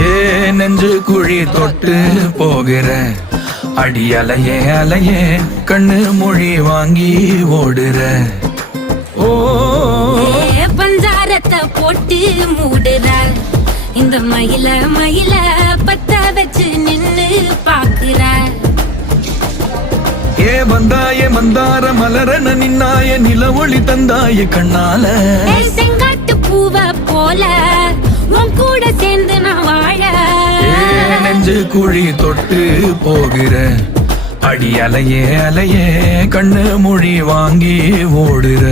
ஏ நெஞ்சு குழி தொட்டு போகிற அடி அலையே அலையே கண்ணு மொழி வாங்கி ஓடுற. ஓ பஞ்சாரத்தை போட்டு மூடுற இந்த மயில மயில பத்த வச்சு நின்னு பாக்குற. ஏ வந்தாய மந்தார மலரன நின்னாய நில ஒளி தந்தாய கண்ணால. செங்காட்டு பூவ போல உன் கூட சேர்ந்து நான் வாழ. நெஞ்சு குழி தொட்டு போகிற அடி அலையே அலையே கண்ணு மொழி வாங்கி ஓடுற.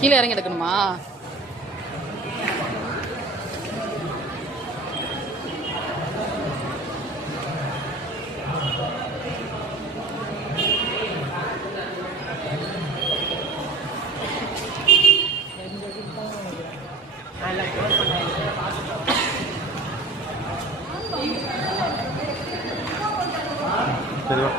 கீழே இறங்கி எடுக்கணுமா? சரிவா.